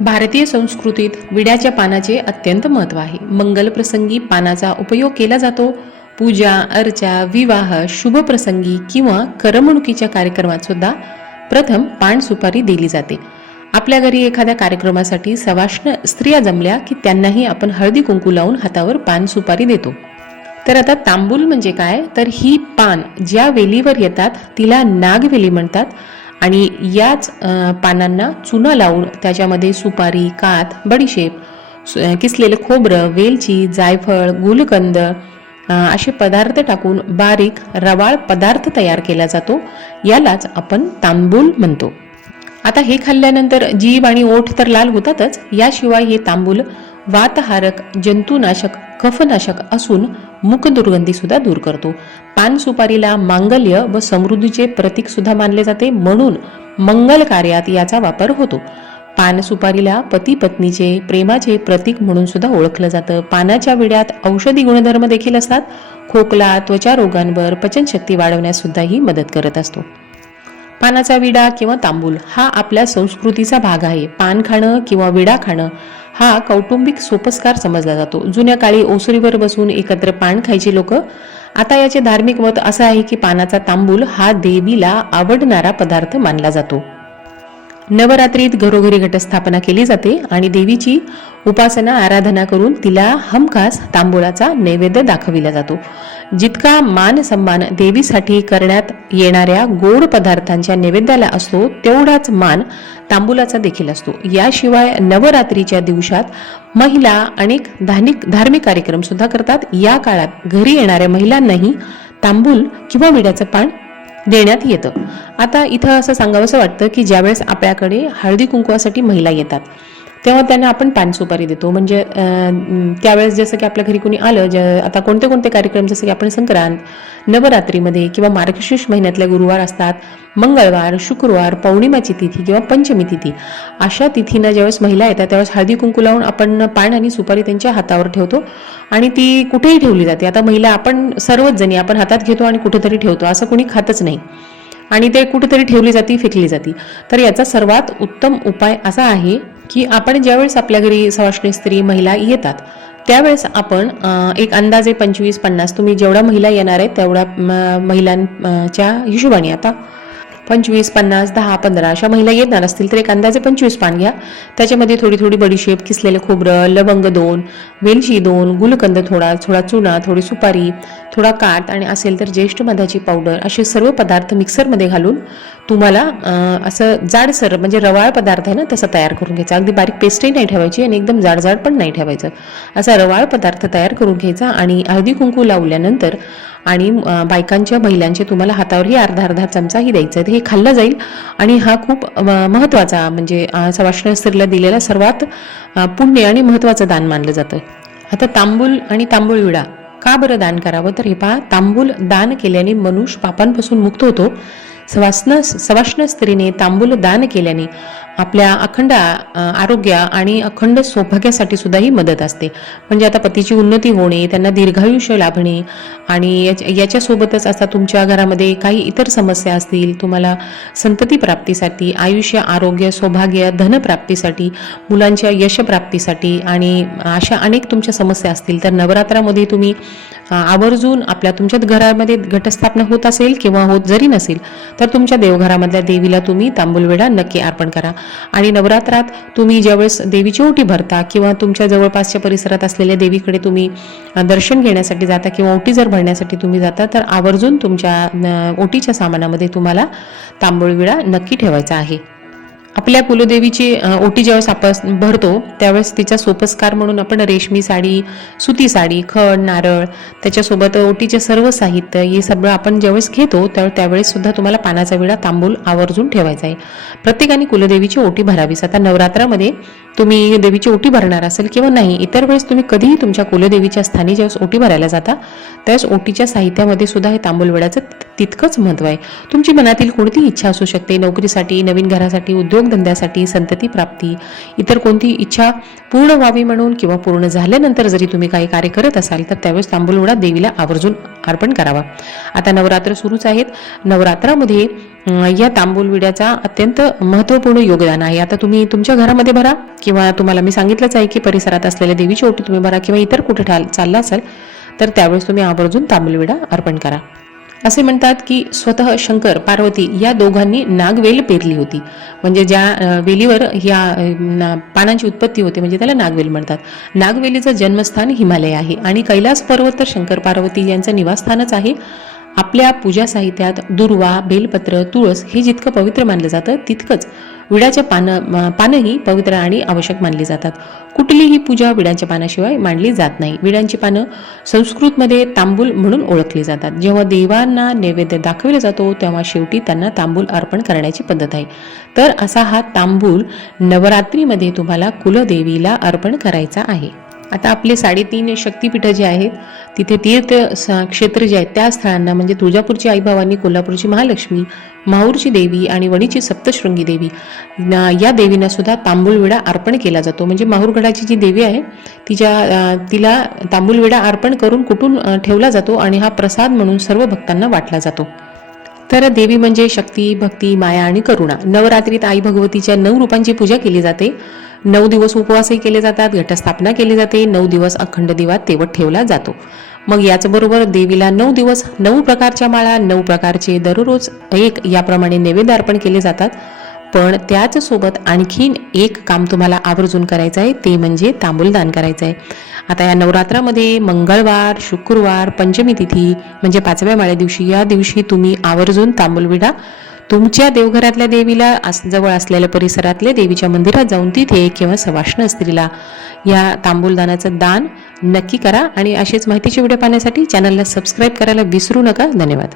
भारतीय संस्कृतीत विड्याच्या पानाचे अत्यंत महत्त्व आहे. मंगलप्रसंगी पानाचा उपयोग केला जातो. पूजा अर्चा विवाह शुभ प्रसंगी किंवा करमणुकीच्या कार्यक्रमात सुद्धा प्रथम पान सुपारी दिली जाते. आपल्या घरी एखाद्या कार्यक्रमासाठी सवाष्ण स्त्रिया जमल्या की त्यांनाही आपण हळदी कुंकू लावून हातावर पान सुपारी देतो. तर आता तांबूल म्हणजे काय? तर ही पान ज्या वेलीवर येतात तिला नागवेली म्हणतात. आणि याच पानांना चुना लावून त्याच्यामध्ये सुपारी कात बडीशेप किसलेलं खोबरं वेलची जायफळ गुलकंद असे पदार्थ टाकून बारीक रवाळ पदार्थ तयार केला जातो. यालाच आपण तांबूल म्हणतो. आता हे खाल्ल्यानंतर जीभ आणि ओठ तर लाल होतातच. याशिवाय हे तांबूल वातहारक जंतुनाशक कफनाशक असून मुख दुर्गंधी सुद्धा दूर करतो. पान सुपारीला मांगल्य व समृद्धीचे प्रतीक सुद्धा मानले जाते म्हणून मंगल कार्यात याचा वापर होतो. पान सुपारीला पती पत्नीचे प्रेमाचे प्रतीक म्हणून सुद्धा ओळखलं जातं. पानाच्या विड्यात औषधी गुणधर्म देखील असतात. खोकला त्वचा रोगांवर पचनशक्ती वाढवण्यास सुद्धा ही मदत करत असतो. पानाचा विडा किंवा तांबूल हा आपल्या संस्कृतीचा भाग आहे. पान खाणं किंवा विडा खाणं हा कौटुंबिक सोपस्कार समजला जातो. जुन्या काळी ओसरीवर बसून एकत्र पान खायचे लोक. आता याचे धार्मिक मत असं आहे की पानाचा तांबूल हा देवीला आवडणारा पदार्थ मानला जातो. नवरात्रीत घरोघरी घटस्थापना केली जाते आणि देवीची उपासना आराधना करून तिला हमखास तांबूळाचा नैवेद्य दाखविला जातो. जितका मान सन्मान देवीसाठी करण्यात येणाऱ्या गोड पदार्थांच्या नैवेद्याला असतो तेवढाच मान तांबूलाचा देखील असतो. याशिवाय नवरात्रीच्या दिवसात महिला अनेक धार्मिक धार्मिक कार्यक्रम सुद्धा करतात. या काळात घरी येणाऱ्या महिलांनाही तांबूल किंवा विड्याचं पान देण्यात येतं. आता इथं असं सांगावंसं वाटतं की ज्यावेळेस आपल्याकडे हळदी कुंकवासाठी महिला येतात तेव्हा त्यांना आपण पान सुपारी देतो. म्हणजे त्यावेळेस जसं की आपल्या घरी कोणी आलं ज आता कोणते कोणते कार्यक्रम जसं की आपण संक्रांत नवरात्रीमध्ये किंवा मार्गशीर्ष महिन्यातल्या गुरुवार असतात मंगळवार शुक्रवार पौर्णिमाची तिथी किंवा पंचमी तिथी अशा तिथीनं ज्यावेळेस महिला येतात त्यावेळेस हळदी कुंकू लावून आपण पान आणि सुपारी त्यांच्या हातावर ठेवतो आणि ती कुठेही ठेवली जाते. आता महिला आपण सर्वच जणी आपण हातात घेतो आणि कुठेतरी ठेवतो असं कोणी खातच नाही. आणि ते कुठेतरी ठेवली जाती फेकली जाती. तर याचा सर्वात उत्तम उपाय असा आहे की आपण ज्यावेळेस आपल्या घरी सवाष्णी स्त्री महिला येतात त्यावेळेस आपण एक अंदाजे पंचवीस पन्नास तुम्ही जेवढ्या महिला येणार आहेत तेवढ्या महिलांच्या हिशोबाने आता पंचवीस पन्नास दहा पंधरा अशा महिला येणार असतील तर एक अंदाजे पंचवीस पान घ्या. त्याच्यामध्ये थोडी थोडी बडीशेप किसलेलं खोबरं लवंग दोन वेलची दोन गुलकंद थोडा थोडा चुना थोडी सुपारी थोडा काट आणि असेल तर ज्येष्ठ मधाची पावडर असे सर्व पदार्थ मिक्सरमध्ये घालून तुम्हाला असं जाडसर म्हणजे रवाळ पदार्थ आहे ना तसा तयार करून घ्यायचा. अगदी बारीक पेस्टही नाही ठेवायची आणि एकदम जाडजाड पण नाही ठेवायचं. असा रवाळ पदार्थ तयार करून घ्यायचा आणि हळदी कुंकू लावल्यानंतर आणि बायकांच्या महिलांच्या तुम्हाला हातावरही अर्धा अर्धा चमचाही द्यायचा. आहे हे खाल्लं जाईल. आणि हा खूप महत्त्वाचा म्हणजे सवाष्ण स्त्रीला दिलेला सर्वात पुण्य आणि महत्त्वाचं दान मानलं जातं. आता तांबूल आणि तांबूळ विडा का बरं दान करावं? तर हे पहा तांबूल दान केल्याने मनुष्य पापांपासून मुक्त होतो. सवासन सवाष्ण स्त्रीने तांबूल दान केल्याने आपल्या अखंड आरोग्य आणि अखंड सौभाग्यासाठी सुद्धा ही मदत असते. म्हणजे आता पतीची उन्नती होणे त्यांना दीर्घायुष्य लाभणे आणि याच्यासोबतच आता तुमच्या घरामध्ये काही इतर समस्या असतील तुम्हाला संतती प्राप्तीसाठी आयुष्य आरोग्य सौभाग्य धनप्राप्तीसाठी मुलांच्या यशप्राप्तीसाठी आणि अशा अनेक तुमच्या समस्या असतील तर नवरात्रामध्ये तुम्ही आवर्जून आपल्या तुमच्या घरामध्ये घटस्थापना होत असेल किंवा होत जरी नसेल तर तुमच्या देवघरामधल्या देवीला तुम्ही तांबूलवेडा नक्की अर्पण करा. आणि नवरात्रात तुम्ही ज्यावेळेस देवीची ओटी भरता किंवा तुमच्या जवळपासच्या परिसरात असलेल्या देवीकडे तुम्ही दर्शन घेण्यासाठी जाता किंवा ओटी जर भरण्यासाठी तुम्ही जाता तर आवर्जून तुमच्या ओटीच्या सामानामध्ये तुम्हाला तांबूळविडा नक्की ठेवायचा आहे. आपल्या कुलदेवीची ओटी ज्यावेळेस आपण भरतो त्यावेळेस तिचा सोपस्कार म्हणून आपण रेशमी साडी सुती साडी खण नारळ त्याच्यासोबत ओटीचे सर्व साहित्य हे सगळं आपण ज्यावेळेस घेतो त्यावेळेस त्यावेळेस सुद्धा तुम्हाला पानाचा विडा तांबूल आवर्जून ठेवायचा आहे. प्रत्येकाने कुलदेवीची ओटी भरावीस आता नवरात्रामध्ये तुम्ही देवीची ओटी भरणार असेल किंवा नाही इतर वेळेस तुम्ही कधीही तुमच्या कुलदेवीच्या स्थानी ज्यावेळेस ओटी भरायला जाता त्यावेळेस ओटीच्या साहित्यामध्ये सुद्धा हे तांबूलवड्याचं तितकंच महत्त्व आहे. तुमची मनातील कोणतीही इच्छा असू शकते नोकरीसाठी नवीन घरासाठी उद्योगधंद्यासाठी संतती प्राप्ती इतर कोणती इच्छा पूर्ण व्हावी म्हणून किंवा पूर्ण झाल्यानंतर जरी तुम्ही काही कार्य करत असाल तर त्यावेळेस तांबूलवडा देवीला आवर्जून अर्पण करावा. आता नवरात्र सुरूच आहेत. नवरात्रामध्ये या तांबूल विड्याचा अत्यंत महत्त्वपूर्ण योगदान आहे. आता तुम्ही तुमच्या घरामध्ये भरा किंवा तुम्हाला मी सांगितलंच आहे की परिसरात असलेल्या देवीची ओटी तुम्ही भरा किंवा इतर कुठे ठाल चालला असाल तर त्यावेळेस तुम्ही आवर्जून तांबूल विडा अर्पण करा. असे म्हणतात की स्वतः शंकर पार्वती या दोघांनी नागवेल पेरली होती. म्हणजे ज्या वेलीवर या ना- पानांची उत्पत्ती होते म्हणजे त्याला नागवेल म्हणतात. नागवेलीचं जन्मस्थान हिमालय आहे आणि कैलास पर्वत तर शंकर पार्वती यांचं निवासस्थानच आहे. आपल्या पूजा साहित्यात दुर्वा बेलपत्र तुळस हे जितकं पवित्र मानलं जातं तितकंच विड्याच्या पानं पानंही पवित्र आणि आवश्यक मानली जातात. कुठलीही पूजा विड्यांच्या पानाशिवाय मांडली जात नाही. विड्यांची पानं संस्कृतमध्ये तांबूल म्हणून ओळखली जातात. जेव्हा देवांना नैवेद्य दाखविला जातो तेव्हा शेवटी त्यांना तांबूल अर्पण करण्याची पद्धत आहे. तर असा हा तांबूल नवरात्रीमध्ये तुम्हाला कुलदेवीला अर्पण करायचा आहे. आता आपले साडेतीन शक्तिपीठं जी आहेत तिथे तीर्थ क्षेत्र जे आहेत त्या स्थळांना म्हणजे तुळजापूरची आई कोल्हापूरची महालक्ष्मी माहूरची देवी आणि वणीची सप्तशृंगी देवी या देवींना सुद्धा तांबूळ विडा अर्पण केला जातो. म्हणजे माहूरगडाची जी देवी आहे तिच्या तिला तांबूळ विडा अर्पण करून कुठून ठेवला जातो आणि हा प्रसाद म्हणून सर्व भक्तांना वाटला जातो. तर देवी म्हणजे शक्ती भक्ती माया आणि करुणा. नवरात्रीत आई भगवतीच्या नऊ रूपांची पूजा केली जाते. नऊ दिवस उपवासही केले जातात घटस्थापना केली जाते नऊ दिवस अखंड दिवा तेवत ठेवला जातो. मग याचबरोबर देवीला नऊ दिवस नऊ प्रकारच्या माळा नऊ प्रकारचे दररोज एक याप्रमाणे नैवेद्य अर्पण केले जातात. पण त्याच सोबत आणखीन एक काम तुम्हाला आवर्जून करायचं आहे ते म्हणजे तांबूलदान करायचं आहे आता या नवरात्रामध्ये मंगळवार शुक्रवार पंचमी तिथी म्हणजे पाचव्या माळ्या दिवशी या दिवशी तुम्ही आवर्जून तांबूल विडा तुमच्या देवघरातल्या देवीला जवळ असलेल्या परिसरातल्या देवीच्या मंदिरात जाऊन तिथे किंवा सवाष्ण स्त्रीला या तांबूलदानाचं दान नक्की करा. आणि अशीच माहितीचे व्हिडिओ पाहण्यासाठी चॅनलला सबस्क्राईब करायला विसरू नका. धन्यवाद.